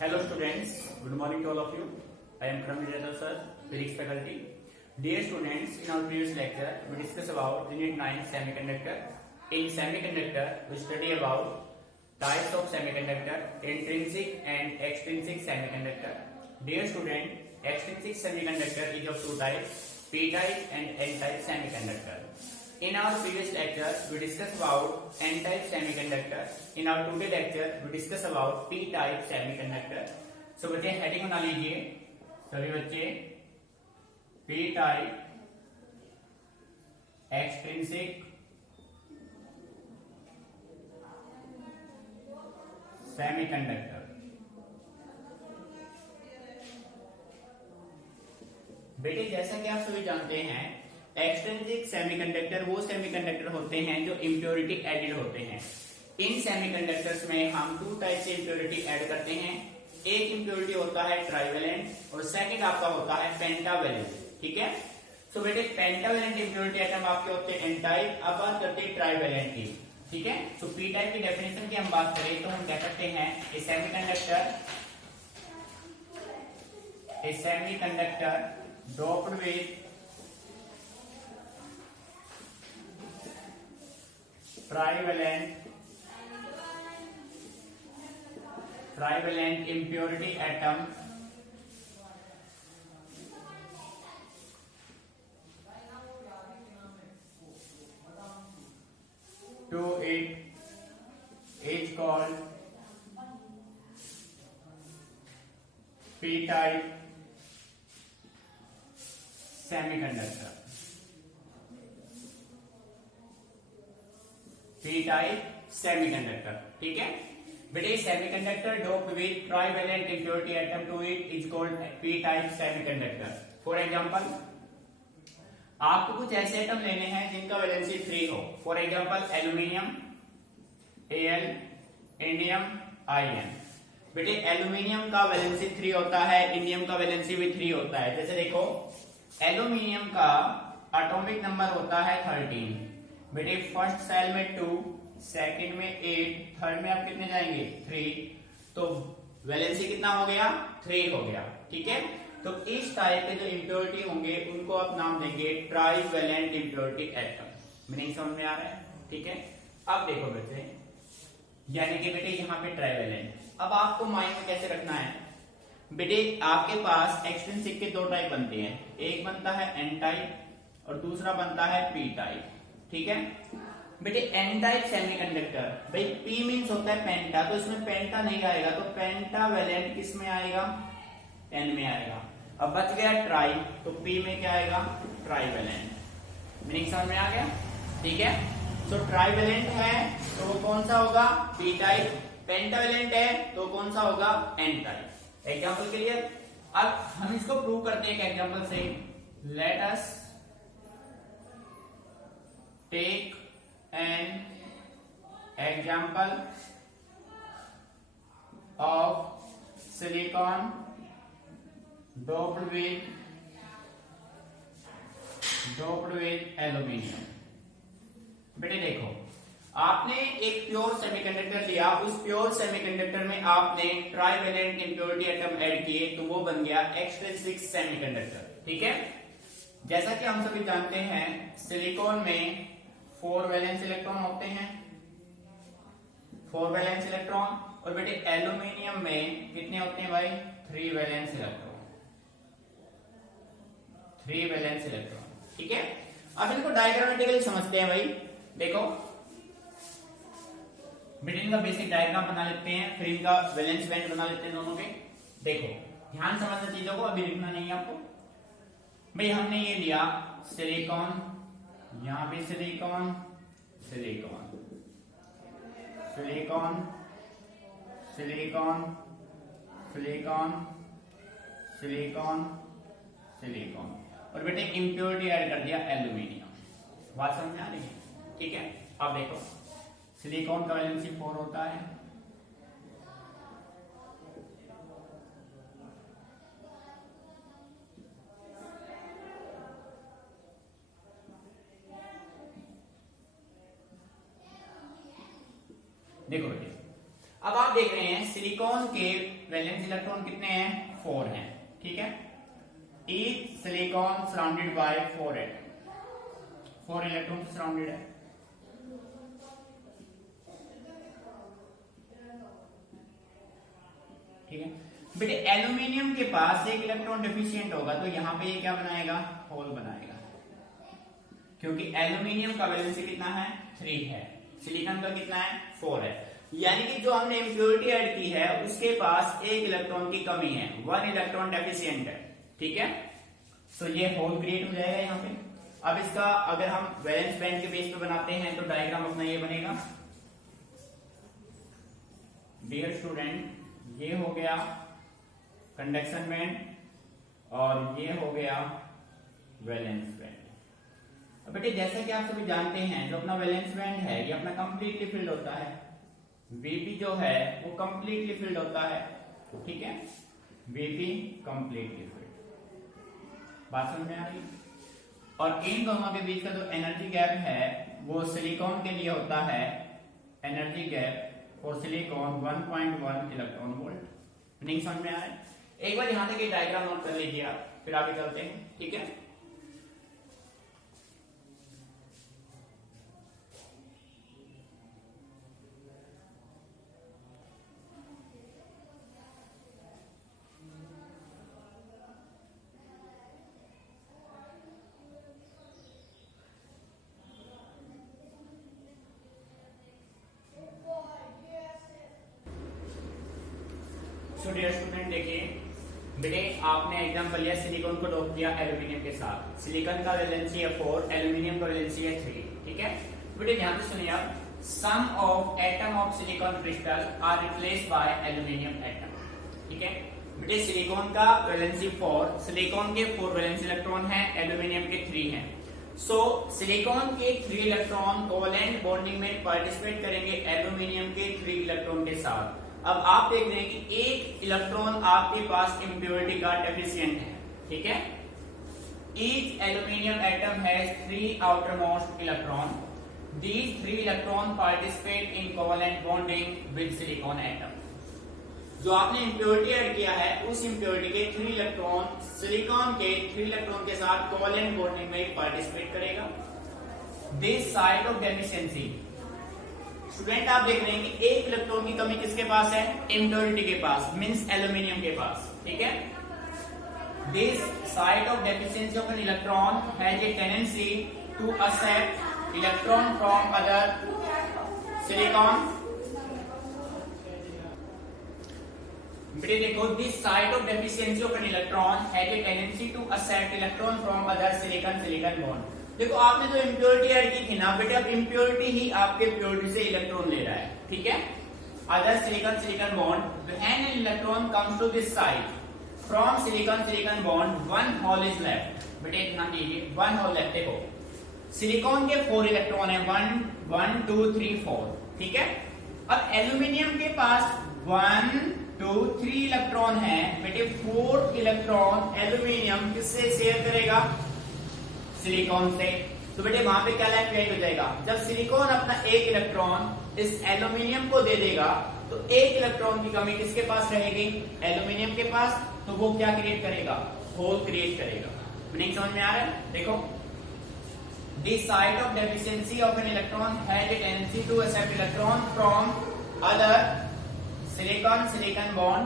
Hello students, good morning to all of you. I am Kramir Yadav sir, Physics faculty. Dear students, in our previous lecture, we discussed about Unit 9 Semiconductor. In semiconductor, we study about types of semiconductor, intrinsic and extrinsic semiconductor. Dear student, extrinsic semiconductor is of two types, P-type and N-type semiconductor. In our previous lecture, we discussed about N-type semiconductor. In our today lecture, we discuss about P-type semiconductor. So बच्चे heading बना लीजिए सभी बच्चे, P-type extrinsic semiconductor. बेटे जैसा कि आप सभी जानते हैं, एक्सट्रिंसिक सेमीकंडक्टर वो सेमीकंडक्टर होते हैं जो इम्प्योरिटी एडेड होते हैं। इन सेमीकंडक्टर्स में हम टू टाइप से इम्प्योरिटी ऐड करते हैं। एक इम्प्योरिटी होता है ट्राइवेलेंट और सेकंड आपका होता है पेंटावेलेंट। ठीक है, सो बेटे पेंटावेलेंट इम्प्योरिटी आइटम आपके होते हैं एन टाइप। अब बात करते हैं ट्राइवेलेंट की। ठीक है, सो पी टाइप की डेफिनेशन की हम बात करें तो हम कह सकते हैं a semiconductor doped with trivalent impurity atom to it is called P-type semiconductor. P-type semiconductor. ठीक है बेटे, semiconductor doped with trivalent impurity atom to it is called P-type semiconductor. For example, आपको कुछ ऐसे एटम लेने हैं जिनका वैलेंसी 3 हो। For example aluminium Al, indium In। बेटे एल्यूमिनियम का वैलेंसी 3 होता है, इंडियम का वैलेंसी भी 3 होता है। जैसे देखो, एल्यूमिनियम का एटॉमिक नंबर होता है 13। बेटे फर्स्ट सेल में 2, सेकंड में 8, थर्ड में आप कितने जाएंगे 3, तो वैलेंसी कितना हो गया 3 हो गया। ठीक है, तो इस टाइप के जो इम्प्योरिटी होंगे उनको आप नाम देंगे ट्राइवेलेंट इम्प्योरिटी एटम। मीनिंग समझ में आ रहा है? ठीक है, अब देखो बच्चे, यानी कि बेटे यहाँ पे ट्राइवेलेंट। अब आपको माइंड में कैसे रखना है बेटे, आपके पास एक्सट्रिंसिक के दो टाइप बनते हैं, एक बनता है एन टाइप और दूसरा बनता है पी टाइप। ठीक है बेटे, एन टाइप सेमीकंडक्टर, भाई पी मींस होता है पेंटा, तो इसमें पेंटा नहीं आएगा, तो पेंटावेलेंट किस में आएगा, एन में आएगा। अब बच गया ट्राई, तो पी में क्या आएगा, ट्राइवेलेंट। मीनिंग समझ में आ गया? ठीक है, तो ट्राइवेलेंट है तो वो कौन सा होगा, पी टाइप। पेंटावेलेंट है तो कौन सा होगा, एन टाइप। एग्जाम्पल के लिए अब हम इसको प्रूव करते हैं एक एग्जाम्पल से। Let us take an example of silicon doped with aluminium. बेटे देखो, आपने एक प्योर सेमीकंडक्टर लिया, उस प्योर सेमीकंडक्टर में आपने ट्राइवेलेंट इम्प्योरिटी एटम ऐड किए, तो वो बन गया एक्सट्रिंसिक सेमीकंडक्टर। ठीक है, जैसा कि हम सभी जानते हैं सिलिकॉन में 4 वैलेंस इलेक्ट्रॉन होते हैं, 4 वैलेंस इलेक्ट्रॉन, और बेटे एल्यूमिनियम में कितने होते हैं भाई, 3 वैलेंस इलेक्ट्रॉन, 3 वैलेंस इलेक्ट्रॉन। ठीक है, अब इनको डायग्रामेटिकली समझते हैं भाई। देखो बेटे, इनका बेसिक डायग्राम बना लेते हैं, फिर इनका वैलेंस बैंड बना लेते हैं दोनों के। देखो ध्यान समझना चीजों को, अभी लिखना नहीं है आपको। भाई हमने ये लिया सिलिकॉन, यहां भी silicon, silicon, silicon, silicon, silicon, silicon, silicon, और बेटे इम्प्योरिटी ऐड कर दिया एल्यूमिनियम। बात समझ में आ रही है? ठीक है, अब देखो सिलिकॉन का वैलेंसी 4 होता है, देखो बेटे अब आप देख रहे हैं सिलिकॉन के वैलेंस इलेक्ट्रॉन कितने हैं, 4 हैं, ठीक है। Each silicon surrounded by 4 atom, 4 electron से सराउंडेड है। ठीक है बेटे, एल्यूमिनियम के पास एक इलेक्ट्रॉन डेफिशिएंट होगा तो यहां पे ये क्या बनाएगा, होल बनाएगा, क्योंकि एल्यूमिनियम का वैलेंसी कितना है, 3 है, सिलिकॉन का कितना है, 4 है। यानी कि जो हमने इम्प्योरिटी ऐड की है उसके पास एक इलेक्ट्रॉन की कमी है, 1 इलेक्ट्रॉन डेफिशिएंट है, ठीक है। सो ये होल क्रिएट हो जाएगा यहाँ पे। अब इसका अगर हम वैलेंस बैंड के बेस पे बनाते हैं तो डायग्राम अपना ये बनेगा। डियर स्टूडेंट, ये हो गया कंडक्शन बैंड और ये हो गया वैलेंस बैंड। अब बेटे जैसा कि आप सभी जानते हैं जो अपना वैलेंस बैंड है ये अपना कंप्लीटली फिल्ड होता है, वीपी जो है वो कंप्लीटली फिल्ड होता है, ठीक है, वीपी कंप्लीटली फिल्ड। बात समझ में आ रही? और इन दोनों के बीच का जो एनर्जी गैप है वो सिलिकॉन के लिए होता है energy gap for silicon 1.1 electron volt. नहीं समझ में आ रहा है? एक बार यहां तक ये डायग्राम नोट कर लीजिए आप, फिर आगे चलते हैं, ठीक है। सो डियर स्टूडेंट, देखिए बेटे आपने एग्जांपल लिया, सिलिकॉन को डोप किया एल्यूमिनियम के साथ, सिलिकॉन का वैलेंसी है 4, एल्यूमिनियम का वैलेंसी है 3, ठीक है। बेटे ध्यान से सुनिए आप, some of atom of silicon crystal are replaced by aluminium atom, ठीक है। बेटे सिलिकॉन का वैलेंसी 4, सिलिकॉन के 4 वैलेंस इलेक्ट्रॉन है, एल्यूमिनियम के 3 हैं। सो सिलिकॉन के 3 इलेक्ट्रॉन कोवैलेंट बॉन्डिंग में पार्टिसिपेट करेंगे एल्यूमिनियम के 3 इलेक्ट्रॉन के साथ। अब आप देख रहे हैं कि एक इलेक्ट्रॉन आपके पास इम्प्योरिटी का डेफिशिएंट है, ठीक है। Each aluminium atom has 3 outermost electron, these 3 electron participate in covalent bonding with silicon atom. जो आपने इम्प्योरिटी ऐड किया है उस इम्प्योरिटी के 3 इलेक्ट्रॉन सिलिकॉन के 3 इलेक्ट्रॉन के साथ कोवैलेंट बॉन्डिंग में पार्टिसिपेट करेगा। This site of deficiency, student आप देख रहे हैं कि एक इलेक्ट्रॉन की कमी किसके पास है, इम्प्योरिटी के पास, मींस एल्यूमिनियम के पास, ठीक है। This site of deficiency of an electron has a tendency to accept electron from other silicon. बेटे देखो, this site of deficiency of an electron has a tendency to accept electron from other silicon bond. देखो आपने जो impurity add की थी ना बेटे, अब इम्प्योरिटी ही आपके प्योरिटी से इलेक्ट्रॉन ले रहा है, ठीक है। Other silicon bond, when an electron comes to this side from silicon bond, 1 hole is left. बेटे ध्यान दीजिए, 1 होल लेफ्ट। देखो सिलिकॉन के 4 इलेक्ट्रॉन है, 1 2 3 4, ठीक है। अब एल्यूमिनियम के पास 1 2 3 इलेक्ट्रॉन है बेटे, 4 इलेक्ट्रॉन एल्यूमिनियम किससे शेयर करेगा, सिलिकॉन से। तो बेटे वहां पे क्या लाइन क्रिएट हो जाएगा, जब सिलिकॉन अपना एक इलेक्ट्रॉन इस एल्यूमिनियम को दे देगा तो एक इलेक्ट्रॉन की कमी किसके पास रहेगी, एल्यूमिनियम के पास, तो वो क्या क्रिएट करेगा, होल क्रिएट करेगा। मीनिंग समझ में आ रहा है? देखो, this site of deficiency of an electron has a tendency to accept electron from other silicon bond,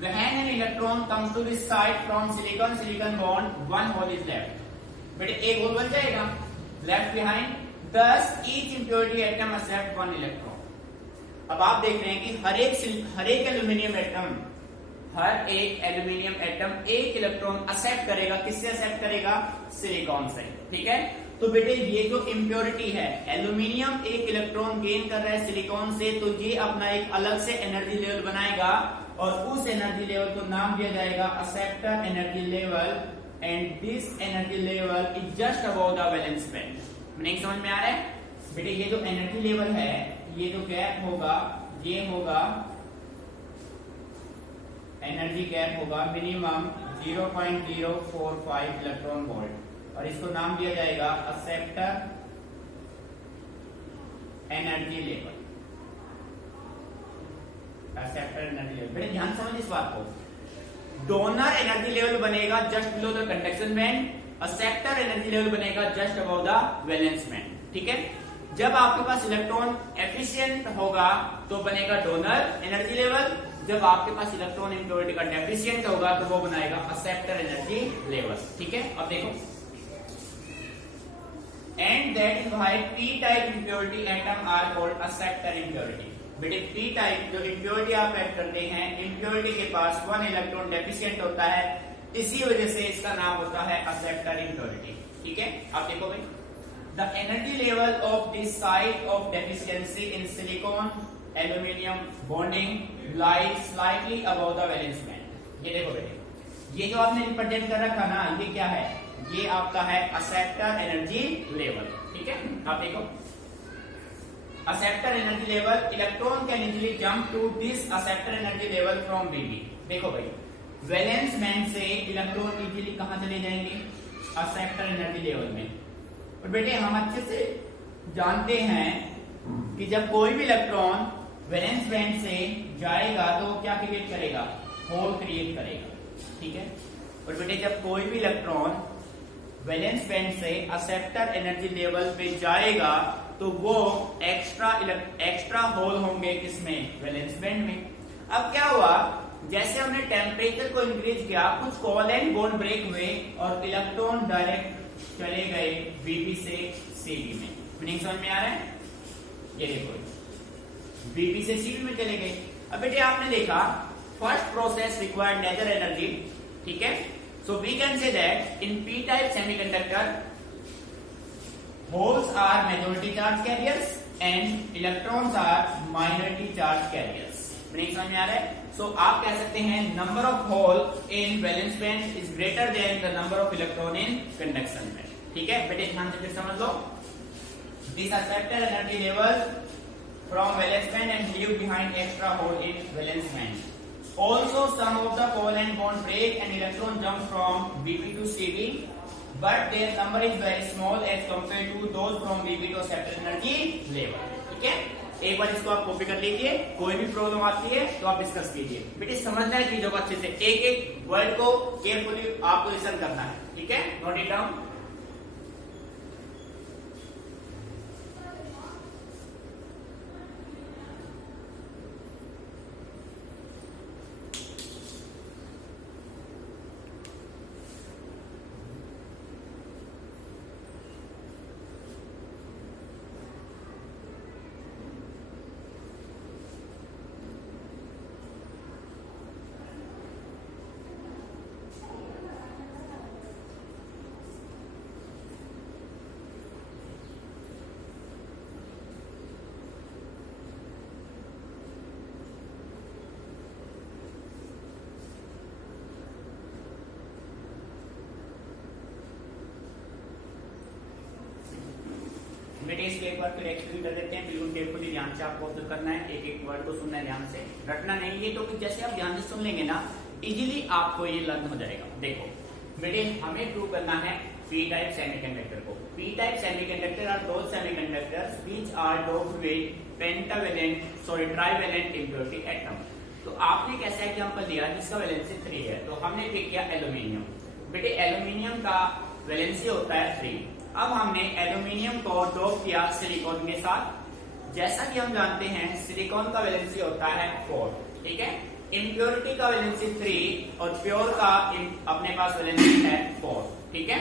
when an electron comes to this side from silicon bond, 1 hole is left. बेटे एक hole बन जाएगा left behind, thus each impurity atom accept 1 electron. अब आप देख रहे हैं कि हर एक एल्यूमिनियम एटम एक इलेक्ट्रॉन एक्सेप्ट करेगा, किससे एक्सेप्ट करेगा, सिलिकॉन से, ठीक है। तो बेटे ये जो इम्प्योरिटी है, एल्यूमिनियम एक इलेक्ट्रॉन गेन कर रहा है सिलिकॉन से, तो ये अपना एक अलग से एनर्जी लेवल बनाएगा और उस एनर्जी लेवल को नाम दिया जाएगा acceptor energy level, and this energy level is just above the valence band। Meaning समझ में आ रहा है? बेटे ये जो एनर्जी लेवल है, ये जो गैप होगा, ये होगा एनर्जी गैप होगा मिनिमम 0.045 इलेक्ट्रॉन वोल्ट और इसको नाम दिया जाएगा acceptor energy level. Energy level. बेटे ध्यान समझ इस बात को, डोनर एनर्जी लेवल बनेगा just below the conduction band, acceptor energy level बनेगा just above the valence band. ठीक है, जब आपके पास इलेक्ट्रॉन एफिशिएंट होगा तो बनेगा डोनर एनर्जी लेवल, जब आपके पास इलेक्ट्रॉन इम्प्योरिटी का डेफिशिएंट होगा तो वो बनाएगा एक्सेप्टर एनर्जी लेवल। ठीक है, अब देखो, and that is why P type impurity atom are called acceptor impurity. बेटे पी टाइप जो इम्प्योरिटी आप ऐड करते हैं, इम्प्योरिटी के पास 1 इलेक्ट्रॉन डेफिशिएंट होता है, इसी वजह से इसका नाम होता है एक्सेप्टर इम्प्योरिटी। ठीक है, आप देखो भाई, the energy level of this site of deficiency in silicon aluminium bonding lies slightly above the valence band. ये देखो बेटे, ये जो आपने रिप्रेजेंट कर रखा ना, ये क्या है, ये आपका है एक्सेप्टर एनर्जी लेवल। ठीक है, आप देखो, acceptor energy level, electron can easily jump to this acceptor energy level from VB. देखो भाई, वैलेंस बैंड से इलेक्ट्रॉन इजीली कहां चले जाएंगे, एक्सेप्टर एनर्जी लेवल में। और बेटे हम अच्छे से जानते हैं कि जब कोई भी इलेक्ट्रॉन वैलेंस बैंड से जाएगा तो क्या क्रिएट करेगा, होल क्रिएट करेगा। ठीक है, और बेटे जब कोई भी इलेक्ट्रॉन वैलेंस बैंड से एक्सेप्टर एनर्जी लेवल पे जाएगा तो वो एक्स्ट्रा होल होंगे किसमें, वैलेंस बैंड में। अब क्या हुआ, जैसे हमने टेम्परेचर को इंक्रीज किया, कुछ कोवेलेंट बॉन्ड ब्रेक हुए और इलेक्ट्रॉन डायरेक्ट चले गए बीबी से सीबी में। मीनिंग समझ में आ रहा है, ये देखो, बीबी से सीबी में चले गए। अब बेटे आपने देखा, first process required nature energy. ठीक है, so we can say that in P type semiconductor holes are majority charge carriers and electrons are minority charge carriers। Meaning समझ में आ रहा है, सो आप कह सकते हैं number of hole in valence band is greater than the number of electron in conduction band. ठीक है बेटे, ध्यान से फिर समझ लो, this acceptor energy level from valence band and leave behind extra hole in valence band. Also some of the covalent bond break and electron jump from Bb to Cb, but their number is very small as compared to those from Bb to acceptor energy level। ठीक है, एक बार इसको आप copy कर लीजिए, कोई भी problem आती है तो आप डिस्कस कीजिए। बेटे समझना है चीजों को अच्छे से, एक एक वर्ड को केयरफुली आपको लिसन करना है। ठीक है, नोट इट डाउन। बेटे इसको एक बार फिर एक्सप्लेन कर देते हैं, बिल्कुल केयरफुली ध्यान से आपको ऑब्जर्व करना है, एक एक वर्ड को सुनना है, ध्यान से रटना नहीं। ये तो जैसे आप ध्यान से सुन लेंगे ना, इजीली आपको ये लर्न हो जाएगा। देखो बेटे, हमें प्रूव करना है पी टाइप सेमीकंडक्टर को। P type semiconductor are those semiconductors which are doped with trivalent impurity atom. तो आपने कैसा एग्जांपल दिया जिसका वैलेंसी 3 है, तो हमने पिक किया एल्यूमिनियम। बेटे एल्यूमिनियम का वैलेंसी होता है 3। अब हमने एल्यूमिनियम को डोप किया सिलिकॉन के साथ। जैसा कि हम जानते हैं सिलिकॉन का वैलेंसी होता है 4। ठीक है, इम्प्योरिटी का वैलेंसी 3 और प्योर का अपने पास वैलेंसी है 4। ठीक है,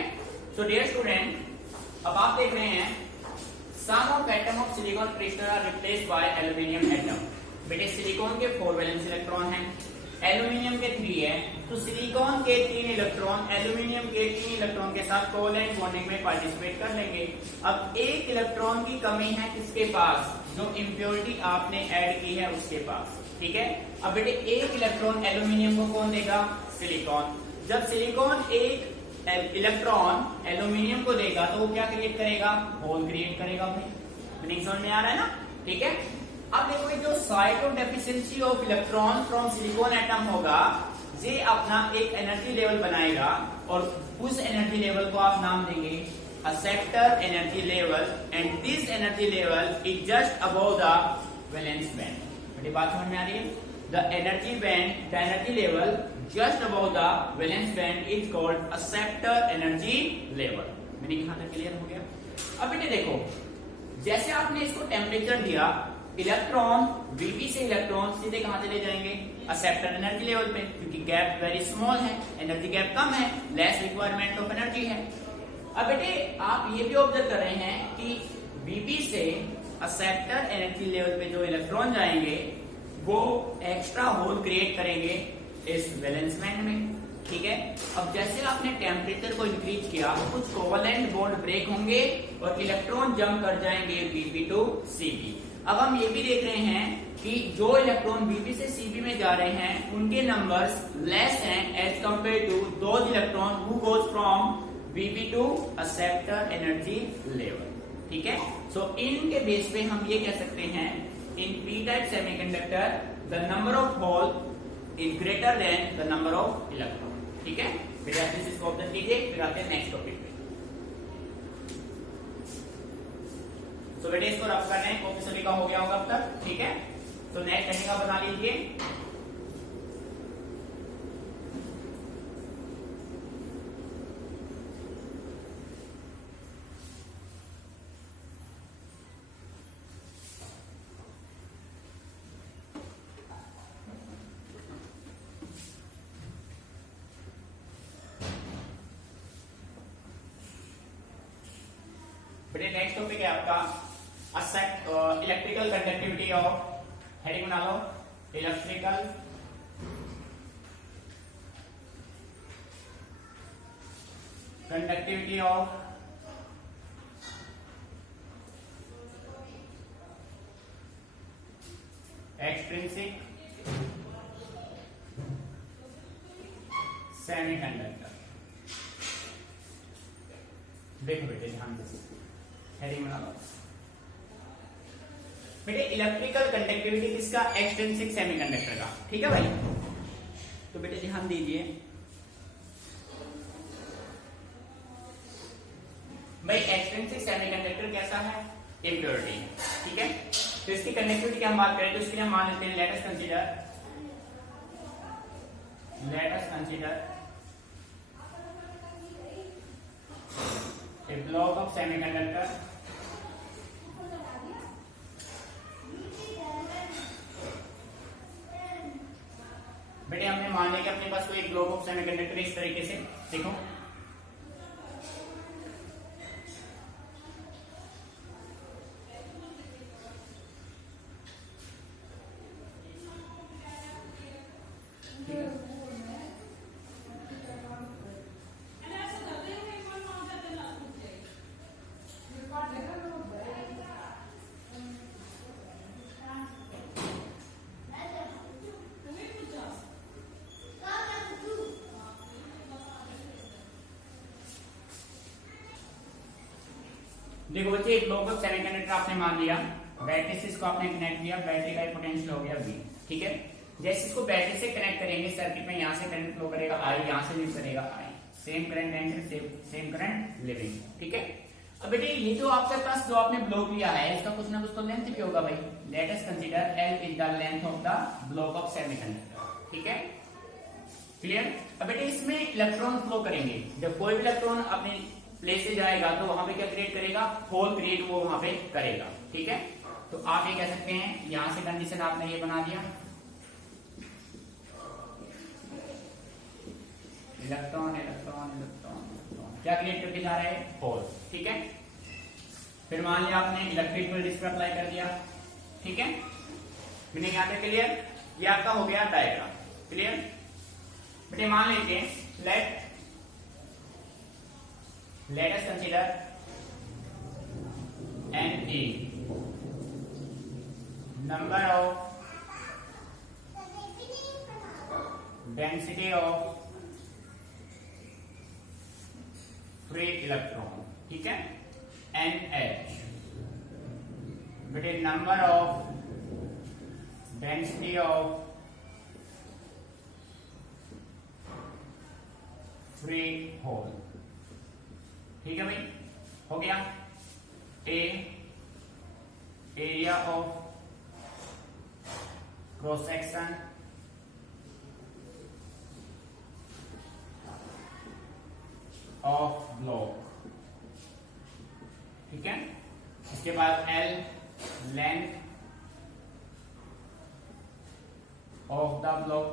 सो डियर स्टूडेंट, अब आप देख रहे हैं some of atom of silicon crystal are replaced by aluminium atom. बेटे सिलिकॉन के 4 वैलेंसी इलेक्ट्रॉन हैं, एल्यूमिनियम के 3 है, तो सिलिकॉन के 3 इलेक्ट्रॉन एल्यूमिनियम के 3 इलेक्ट्रॉन के साथ कोवेलेंट बॉन्डिंग में पार्टिसिपेट कर लेंगे। अब एक इलेक्ट्रॉन की कमी है किसके पास, जो इम्प्योरिटी आपने ऐड की है उसके पास। ठीक है, अब बेटे एक इलेक्ट्रॉन एल्यूमिनियम को कौन देगा, सिलिकॉन। जब सिलिकॉन एक इलेक्ट्रॉन एल्यूमिनियम को देगा तो वो क्या क्रिएट करेगा, होल क्रिएट करेगा। भाई मीनिंग समझ में आ रहा है ना। ठीक है, अब देखो जो site of deficiency of electron from silicon atom होगा, ये अपना एक एनर्जी लेवल बनाएगा और उस एनर्जी लेवल को आप नाम देंगे acceptor energy level, and this energy level is just above the valence band. बड़ी बात समझ में आ रही है। the energy level just above the valence band is called acceptor energy level। मैंने यहां तक क्लियर हो गया। अब बेटे देखो, जैसे आपने इसको टेम्परेचर दिया, इलेक्ट्रॉन Vp से इलेक्ट्रॉन सीधे कहां चले जाएंगे, एक्सेप्टर एनर्जी लेवल पे, क्योंकि गैप वेरी स्मॉल है, एनर्जी गैप कम है, लेस रिक्वायरमेंट ऑफ एनर्जी है। अब बेटे आप ये भी ऑब्जर्व कर रहे हैं कि Vp से एक्सेप्टर एनर्जी लेवल पे जो इलेक्ट्रॉन जाएंगे वो एक्स्ट्रा होल क्रिएट करेंगे इस वैलेंस बैंड में, ठीक है। अब जैसे आपने टेम्परेचर को इंक्रीज किया, कुछ कोवेलेंट बॉन्ड ब्रेक होंगे और इलेक्ट्रॉन जंप कर जाएंगे Vp टू Cp। अब हम ये भी देख रहे हैं कि जो इलेक्ट्रॉन Vp से Cp में जा रहे हैं उनके नंबर्स लेस हैं as compare to those electron who goes from Vp to acceptor energy level, ठीक है। सो इनके बेस पे हम ये कह सकते हैं, in P type semiconductor the number of hole is greater than the number of electron, ठीक है। फिर आप इसको ऑब्जर्व कीजिए, फिर आते हैं नेक्स्ट टॉपिक पे। सो बेटे इसको रफ करना है, कॉपी सभी का हो गया होगा अब तक, ठीक है। तो नेक्स्ट कहीं का बना लीजिए। बेटे नेक्स्ट टॉपिक है आपका इलेक्ट्रिकल कंडक्टिविटी ऑफ, हेडिंग बना लो, electrical conductivity of extrinsic semiconductor. देखो बेटे ध्यान से, हेडिंग बना लो बेटे, इलेक्ट्रिकल कंडक्टिविटी किसका, एक्सट्रिंसिक सेमीकंडक्टर का, ठीक है भाई। तो बेटे ध्यान दीजिए भाई, एक्सट्रिंसिक सेमीकंडक्टर कैसा है, इम्प्योरिटी है, ठीक है। तो इसकी कंडक्टिविटी की हम बात करें तो इसके लिए हम मान लेते हैं, late us consider a block of semiconductor बेटे हमने मान लिया कि अपने पास कोई एक ब्लॉक ऑफ सेमीकंडक्टर इस तरीके से, देखो देखो बच्चे, एक ब्लॉक ऑफ सेमीकंडक्टर आपने मान लिया, बैटरी से इसको आपने कनेक्ट किया, बैटरी का पोटेंशियल हो गया V, ठीक है। जैसे इसको बैटरी से कनेक्ट करेंगे सर्किट में, यहां से करंट फ्लो करेगा I, यहां से लीव करेगा I, same current enter same current living, ठीक है। अब बेटे ये जो आपके पास जो आपने ब्लॉक लिया है इसका कुछ ना कुछ तो लेंथ भी होगा भाई। Late us consider L is the length of the block of semiconductor, ठीक है, क्लियर। अब बेटे इसमें इलेक्ट्रॉन फ्लो करेंगे, जब कोई भी इलेक्ट्रॉन अपने प्लेस से जाएगा तो वहां पे क्या क्रिएट करेगा, होल क्रिएट वो वहां पे करेगा, ठीक है। तो आप ये कह सकते हैं, यहां से कंडीशन आपने ये बना दिया, इलेक्ट्रॉन इलेक्ट्रॉन इलेक्ट्रॉन क्या क्रिएट करके जा रहे हैं, होल, ठीक है। फिर मान लिया आपने इलेक्ट्रिक फील्ड इस पर अप्लाई कर दिया, ठीक है। मैंने यहां तक क्लियर, ये आपका हो गया डायग्राम, क्लियर। बेटे मान लीजिए, let us consider NE, number of density of free electron, ठीक है, NH, बेटे number of density of free hole, ठीक है भाई, हो गया। A area of cross section of block, ठीक है। इसके बाद L length of the block,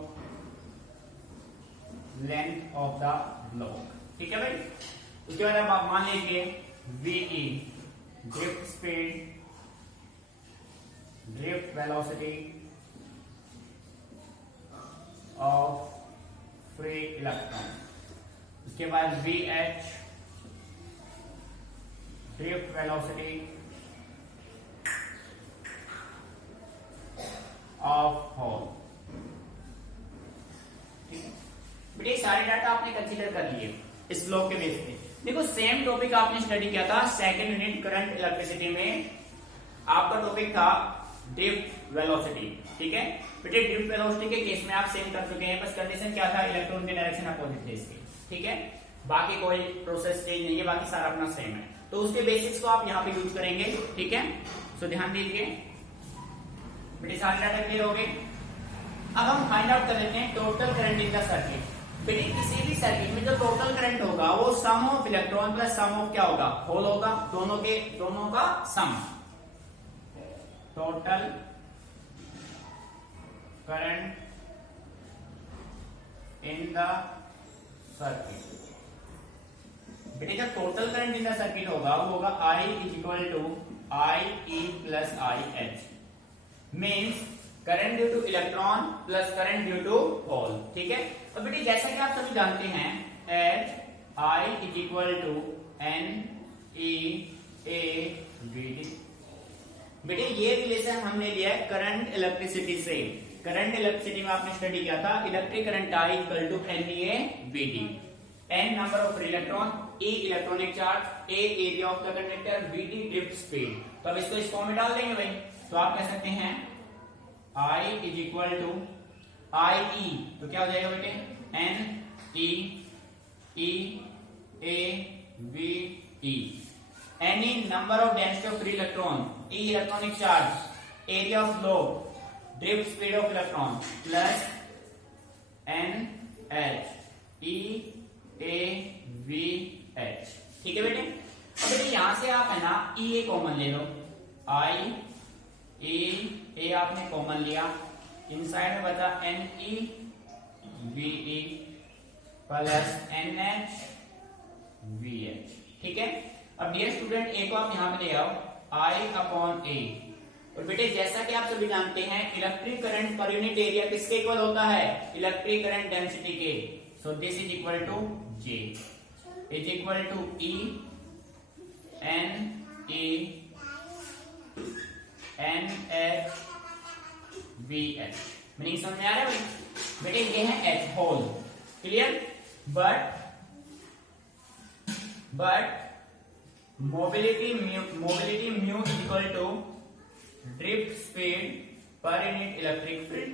length of the block, ठीक है भाई। उसके बाद अब आप मान लीजिए VE drift speed, drift velocity of free electron. उसके बाद VH drift velocity of hole, ठीक है। बेटे सारे डाटा आपने कंसीडर कर लिए इस ब्लॉक के बेस पे। देखो सेम टॉपिक आपने स्टडी किया था सेकंड यूनिट करंट इलेक्ट्रिसिटी में, आपका टॉपिक था ड्रिफ्ट वेलोसिटी, ठीक है। बेटे ड्रिफ्ट वेलोसिटी के केस में आप सेम कर चुके हैं, बस कंडीशन क्या था, इलेक्ट्रॉन की डायरेक्शन अपोजिट है इसकी, ठीक है। बाकी कोई प्रोसेस चेंज नहीं है, बाकी सारा अपना सेम है। तो उसके बेसिक्स को आप यहाँ पे यूज करेंगे, ठीक है। सो ध्यान दीजिए बेटे, सारे डाटा क्लियर हो गए। अब हम फाइंड आउट कर लेते हैं total current in the circuit. बेटे किसी भी सर्किट में जो टोटल करंट होगा वो sum of electron plus sum of क्या होगा, होल होगा, दोनों का sum. Total current in the circuit. बेटे जब total current in the circuit होगा वो होगा I is equal to IE plus IH, means current due to electron plus current due to hole, ठीक है। अब बेटे जैसा कि आप सभी जानते हैं H I is equal to NEAVD। बेटे ये रिलेशन हमने लिया है करंट इलेक्ट्रिसिटी से। करंट इलेक्ट्रिसिटी में आपने स्टडी किया था electric current I equal to NEAVD। N number of electron, E electronic charge, A area of the conductor, VD drift speed. तो अब इसको इस फॉर्म में डाल देंगे भाई। तो आप कह सकते हैं I is equal to IE, तो क्या हो जाएगा बेटे, NEAVE। Any number of density of free electron, E electronic charge, area of globe, drift speed of electron plus NH EAVH, ठीक है बेटे। अब बेटे यहां से आप है ना EA कॉमन ले लो, A आपने कॉमन लिया, इनसाइड में बचा NEVE प्लस NHVH, ठीक है। अब डियर स्टूडेंट ए को आप यहां पे ले आओ I/A। और बेटे जैसा कि आप सभी जानते हैं इलेक्ट्रिक करंट पर यूनिट एरिया किसके इक्वल होता है, इलेक्ट्रिक करंट डेंसिटी के। So this is equal to J is equal to E NENHVH। Meaning समझ में आ रहा है भाई। बेटे ये है H hole, clear. But mobility mu equal to drift speed पर यूनिट इलेक्ट्रिक फील्ड।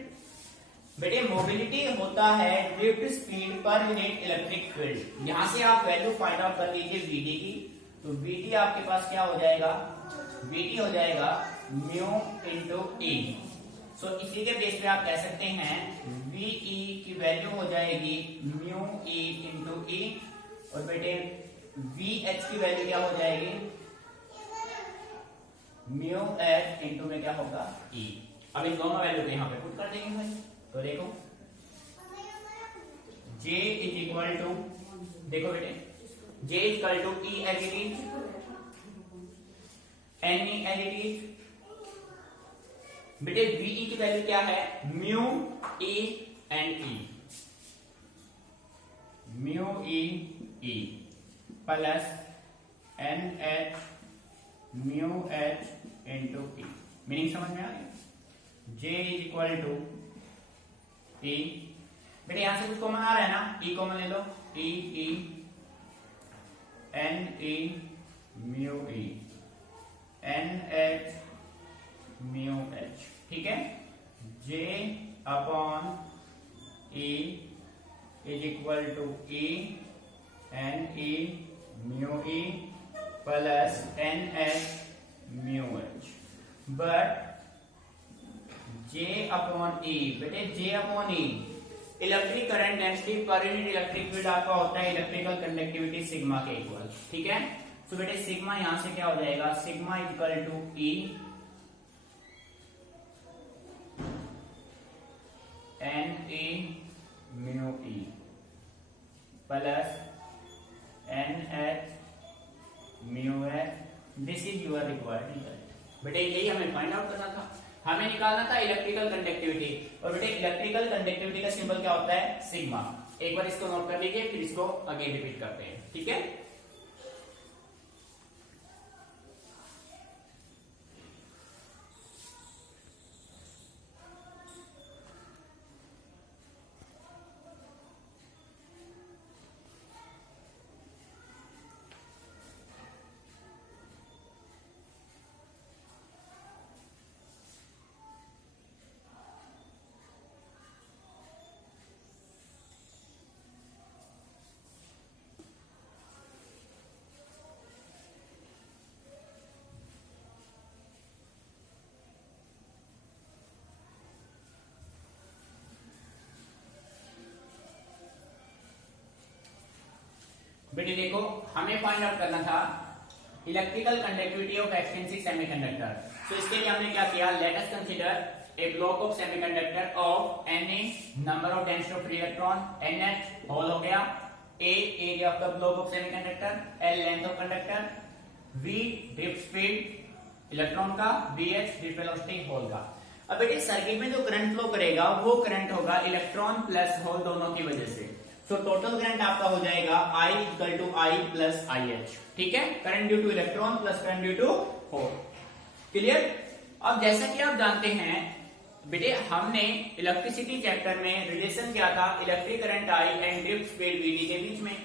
बेटे मोबिलिटी होता है ड्रिफ्ट स्पीड पर यूनिट इलेक्ट्रिक फील्ड। यहां से आप वैल्यू फाइंड आउट कर लीजिए VD की। तो VD आपके पास क्या हो जाएगा, VD हो जाएगा म्यू इंटू E। सो इसी के बेस पे आप कह सकते हैं VE की वैल्यू हो जाएगी म्यू E इंटू E। और बेटे VH की वैल्यू क्या हो जाएगी, म्यू H इंटू में क्या होगा E। अब इन दोनों वैल्यू को यहाँ पे पुट कर देंगे भाई। तो देखो J इज इक्वल टू, देखो बेटे J is equal to E as it is, NE as it is. बेटे VE की वैल्यू क्या है, mu E and E, mu E plus NH mu H into E। Meaning समझ में आ रही है। J is equal to E। बेटे यहां से कुछ कॉमन आ रहा है ना, E कॉमन ले लो, E NE mu E NH mu H, ठीक है। J upon E is equal to E NE mu E plus NH mu H। But J upon E, बेटे J upon E electric current density पर unit electric field आपका होता है electrical conductivity sigma के equal, ठीक है। तो बेटे सिग्मा यहां से क्या हो जाएगा, sigma equal to E N A mu E plus N H mu H, this is your required result. बेटे यही हमें फाइंड आउट करना था, हमें निकालना था इलेक्ट्रिकल कंडक्टिविटी। और बेटे इलेक्ट्रिकल कंडक्टिविटी का सिंबल क्या होता है, सिग्मा। एक बार इसको नोट कर लीजिए, फिर इसको अगेन रिपीट करते हैं, ठीक है। बेटे देखो हमें फाइंड आउट करना था electrical conductivity of extensive semiconductor. तो इसके लिए हमने क्या किया, let us consider a block of semiconductor of Na number of density of free electron, Nh hole हो गया, A area of the block of semiconductor, L length of conductor, V drift speed electron का, Bh drift velocity hole का। अब बेटे circuit में जो current flow करेगा वो करंट होगा इलेक्ट्रॉन प्लस होल दोनों की वजह से। तो टोटल करंट आपका हो जाएगा I equal to I plus IH, ठीक है। Current due to electron plus current due to hole, clear. अब जैसा कि आप जानते हैं बेटे हमने इलेक्ट्रिसिटी चैप्टर में रिलेशन क्या था, electric current I and drift speed VD के बीच में,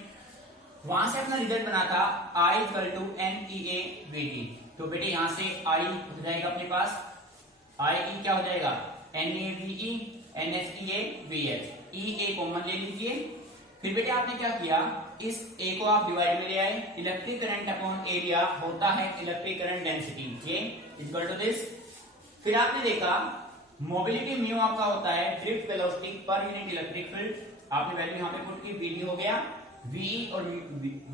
वहां से अपना रिजल्ट बना था I equal to NEA VD। तो बेटे यहां से I हो जाएगा अपने पास, IE क्या हो जाएगा, NEA VE, NHEA VH, EA common ले लीजिए। फिर बेटे आपने क्या किया, इस A को आप डिवाइड में ले आए, इलेक्ट्रिक करंट अपॉन एरिया होता है electric current density J equal to this. फिर आपने देखा मोबिलिटी म्यू आपका होता है ड्रिफ्ट वेलोसिटी पर यूनिट इलेक्ट्रिक फील्ड, आपने वैल्यू यहां पे पुट की, VD हो गया, VE और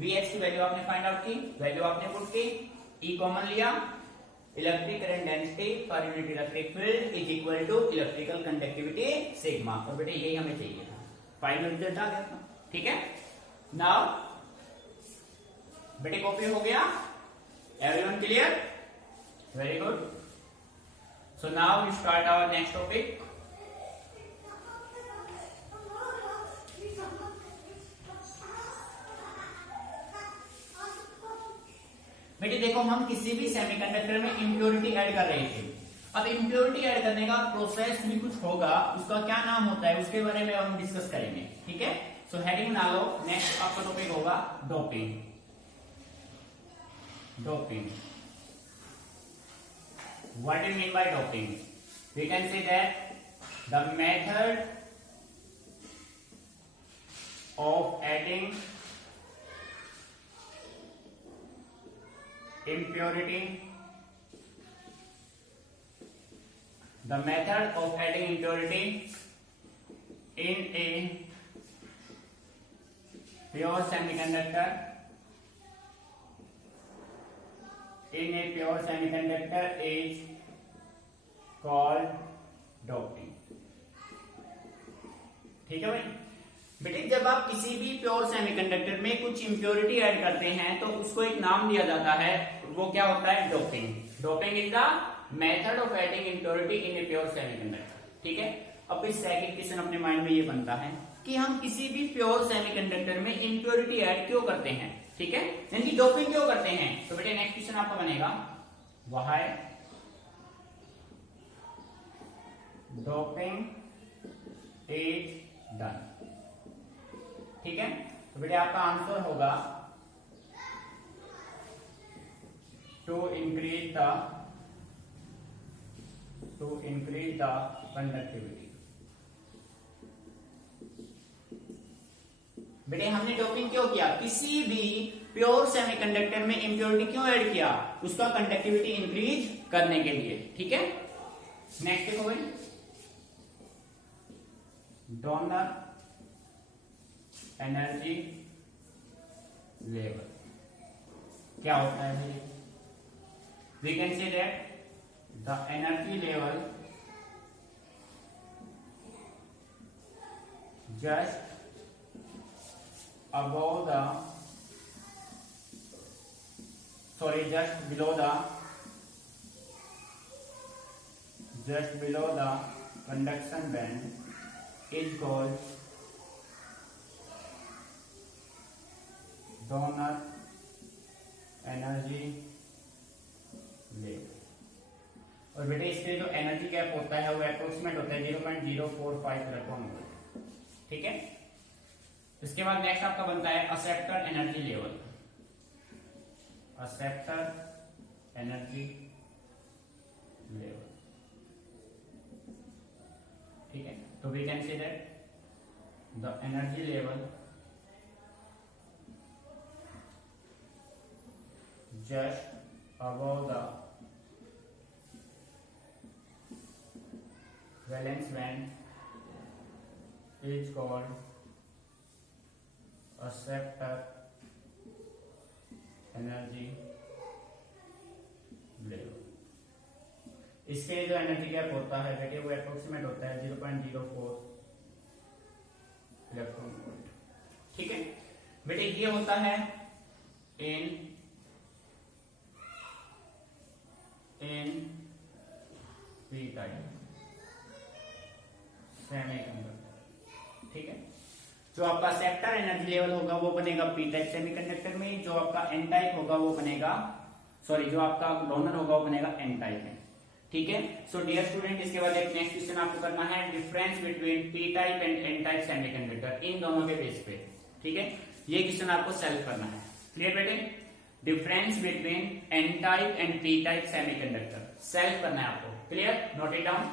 VH की वैल्यू आपने फाइंड आउट की, वैल्यू आपने पुट की, E कॉमन लिया, इलेक्ट्रिक करंट डेंसिटी पर unit electric field is equal to electrical conductivity sigma. और बेटे यही हमें चाहिए था, फाइनल रिजल्ट आ गया, ठीक है। नाउ बेटे कॉपी हो गया, everyone clear, very good. So now we start our next topic. बेटे देखो हम किसी भी सेमीकंडक्टर में इंप्योरिटी ऐड कर रहे थे, अब इंप्योरिटी ऐड करने का प्रोसेस भी कुछ होगा, उसका क्या नाम होता है उसके बारे में हम डिस्कस करेंगे, ठीक है। सो हेडिंग बना लो, नेक्स्ट आपका टॉपिक होगा doping. Doping, what do you mean by doping? We can say that the method of adding impurity, the method of adding impurity in a pure semiconductor, in a pure semiconductor is called doping, ठीक है भाई। बेटे जब आप किसी भी pure semiconductor में कुछ इंप्योरिटी ऐड करते हैं तो उसको एक नाम दिया जाता है, वो क्या होता है, doping. Doping is the method of adding impurity in a pure semiconductor, ठीक है। अब इस सेकंड क्वेश्चन अपने माइंड में ये बनता है कि हम किसी भी प्योर सेमीकंडक्टर में इंप्योरिटी ऐड क्यों करते हैं, ठीक है, यानी कि डोपिंग क्यों करते हैं। तो बेटे नेक्स्ट क्वेश्चन आपका बनेगा व्हाई डोपिंग इज डन, ठीक है। तो बेटे आपका आंसर होगा टू इंक्रीज द कंडक्टिविटी। बेटे हमने डोपिंग क्यों किया, किसी भी प्योर सेमीकंडक्टर में इंप्योरिटी क्यों ऐड किया, उसका कंडक्टिविटी इंक्रीज करने के लिए, ठीक है। नेक्स्ट देखो भाई, डोनर एनर्जी लेवल क्या होता है ये? We can say that the energy level just above the just below the conduction band is called donor energy level। और बेटे इसके जो एनर्जी गैप होता है वो अप्रोक्सीमेट होता है 0.045 इलेक्ट्रॉन वोल्ट। ठीक है, इसके बाद नेक्स्ट आपका बनता है acceptor energy level. Acceptor energy level, ठीक है, तो we can say that the energy level just above the valence band is called acceptor energy level। इसके जो एनर्जी गैप होता है बेटे वो अप्रोक्सीमेट होता है 0.04 इलेक्ट्रॉन वोल्ट। ठीक है बेटे, ये होता है इन पी टाइप सेमीकंडक्टर। ठीक है, जो आपका एक्सेप्टर एनर्जी लेवल होगा वो बनेगा पी टाइप सेमीकंडक्टर में, जो आपका एन टाइप होगा वो बनेगा जो आपका डोनर होगा वो बनेगा एन टाइप में। ठीक है, सो डियर स्टूडेंट, इसके बाद एक नेक्स्ट क्वेश्चन आपको करना है difference between P type and N type semiconductor, इन दोनों के बेस पे। ठीक है, ये क्वेश्चन आपको सॉल्व करना है। क्लियर बेटे? Difference between N type and P type semiconductor solve करना है आपको। क्लियर? Note it down.